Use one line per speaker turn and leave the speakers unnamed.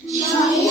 Joinha.